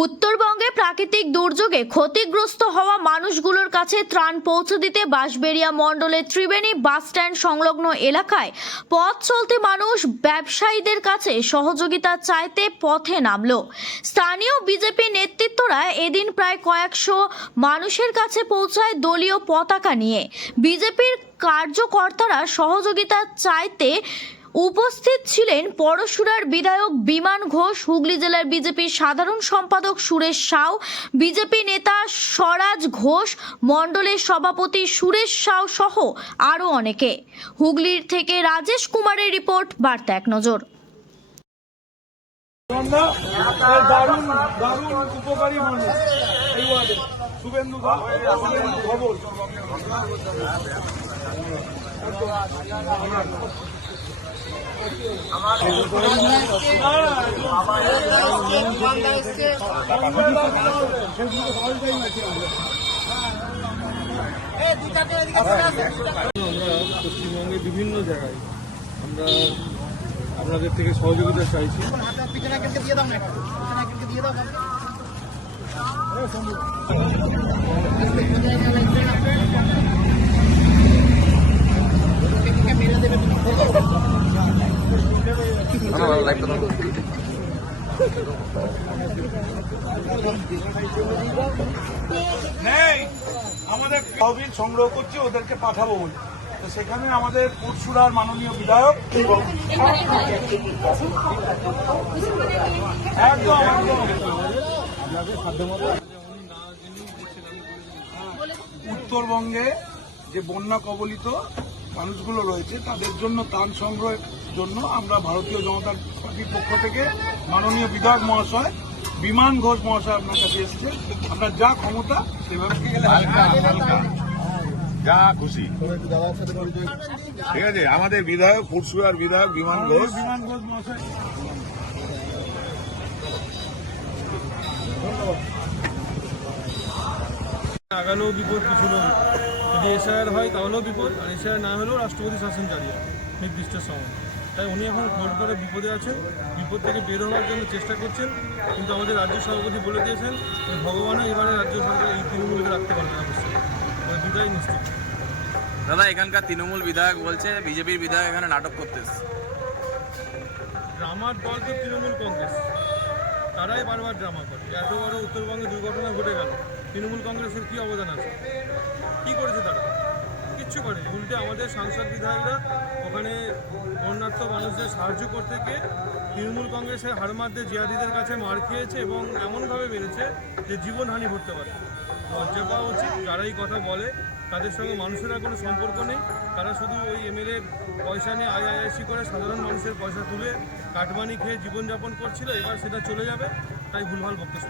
উত্তরবঙ্গে প্রাকৃতিক দুর্যোগে ক্ষতিগ্রস্ত হওয়া মানুষগুলোর কাছে ত্রাণ পৌঁছে দিতে বাঁশবেড়িয়া মণ্ডলের ত্রিবেণী বাসস্ট্যান্ড সংলগ্ন এলাকায় পথ চলতে মানুষ ব্যবসায়ীদের কাছে সহযোগিতা চাইতে পথে নামলো। স্থানীয় বিজেপি নেতৃত্বরা এদিন প্রায় কয়েকশো মানুষের কাছে পৌঁছায় দলীয় পতাকা নিয়ে। বিজেপির কার্যকর্তারা সহযোগিতা চাইতে উপস্থিত ছিলেন পরশুরার বিধায়ক বিমান ঘোষ, হুগলি জেলার বিজেপির সাধারণ সম্পাদক সুরেশ সাউ, বিজেপি নেতা স্বরাজ ঘোষ, মণ্ডলের সভাপতি সুরেশ সাউ সহ আরও অনেকে। হুগলির থেকে রাজেশ কুমারের রিপোর্ট, বার্তা এক নজর। শুভেন্দু খবর পশ্চিমবঙ্গের বিভিন্ন জায়গায় আমরা আপনাদের থেকে সহযোগিতা চাইছি। নেই, আমাদের তহবিল সংগ্রহ করছি, ওদেরকে পাঠাবো বলে। তো সেখানে আমাদের পরশুরার মাননীয় বিধায়ক একদম। উত্তরবঙ্গে যে বন্যা কবলিত মানুষগুলো রয়েছে তাদের জন্য ত্রাণ সংগ্রহের জন্য আমরা ভারতীয় জনতা পার্টির পক্ষ থেকে মাননীয় বিধায়ক মহাশয় বিমান ঘোষ মহাশয় আপনার কাছে এসছে। আপনার যা ক্ষমতা সেভাবে যা খুশি। ঠিক আছে আমাদের বিধায়ক ফুটসুয়ার বিধায়ক বিমান ঘোষ। বিমান ঘোষ মহাশয় আগালেও বিপদ কিছু নয়। যদি এসআইআর হয় তাহলেও বিপদ আর এসআইআর না হলেও রাষ্ট্রপতি শাসন জারি হয় নির্দিষ্ট সময়। তাই উনি এখন ভোট করে বিপদে আছেন। বিপদ থেকে বের হওয়ার জন্য চেষ্টা করছেন কিন্তু আমাদের রাজ্য সভাপতি বলে দিয়েছেন যে ভগবানও এবারে রাজ্য সরকার এই তৃণমূলকে রাখতে পারবে না দুটাই নিশ্চিত। দাদা এখানকার তৃণমূল বিধায়ক বলছে বিজেপির বিধায়ক এখানে নাটক করতেছে আমার দল তো তৃণমূল কংগ্রেস। তারাই বারবার ড্রামা করে। এত বড় উত্তরবঙ্গে দুর্ঘটনা ঘটে গেল, তৃণমূল কংগ্রেসের কি অবদান আছে? কি করেছে তারা? কিচ্ছু করে উল্টে আমাদের সাংসদ বিধায়করা ওখানে বন্যার্থ মানুষদের সাহায্য করতে গিয়ে তৃণমূল কংগ্রেসের হারমারদের জিয়াদিদের কাছে মার খেয়েছে এবং এমনভাবে মেরেছে যে জীবনহানি ঘটতে পারে। লজ্জা পাওয়া উচিত যারা এই কথা বলে তাদের সঙ্গে মানুষের কোনো সম্পর্ক নেই তারা শুধু ওই এমএলএ পয়সা নিয়ে আইআইএসি করে সাধারণ মানুষের পয়সা তুলে কাটমানি খেয়ে জীবনযাপন করছিল, এবার সেটা চলে যাবে, তাই ভুলভাল বক্তব্য।